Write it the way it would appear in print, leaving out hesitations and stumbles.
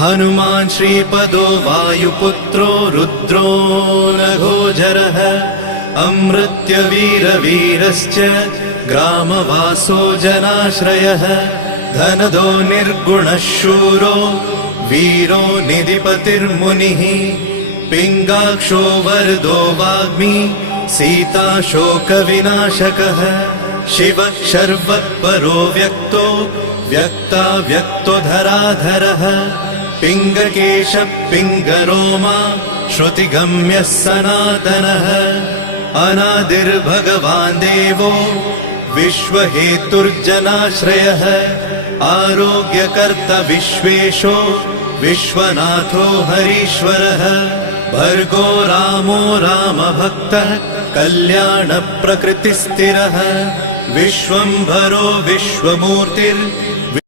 हनुमान् श्रीपदो वायुपुत्रो रुद्रो नघोजरः अमृत्यवीरवीरश्च ग्रामवासो जनाश्रयः धनदो निर्गुणः शूरो वीरो निधिपतिर्मुनिः पिङ्गाक्षो वरदो वाग्मी सीताशोकविनाशकः शिवः शर्वत्परो व्यक्तो व्यक्तो धराधरः पिङ्गकेशः पिङ्गरोमा श्रुतिगम्यः सनातनः अनादिर्भगवान् देवो विश्वहेतुर्जनाश्रयः आरोग्यकर्ता विश्वेशो विश्वनाथो हरीश्वरः भर्गो रामो रामभक्तः कल्याणप्रकृतिस्थिरः विश्वम्भरो विश्वमूर्तिर्विश्वरूपो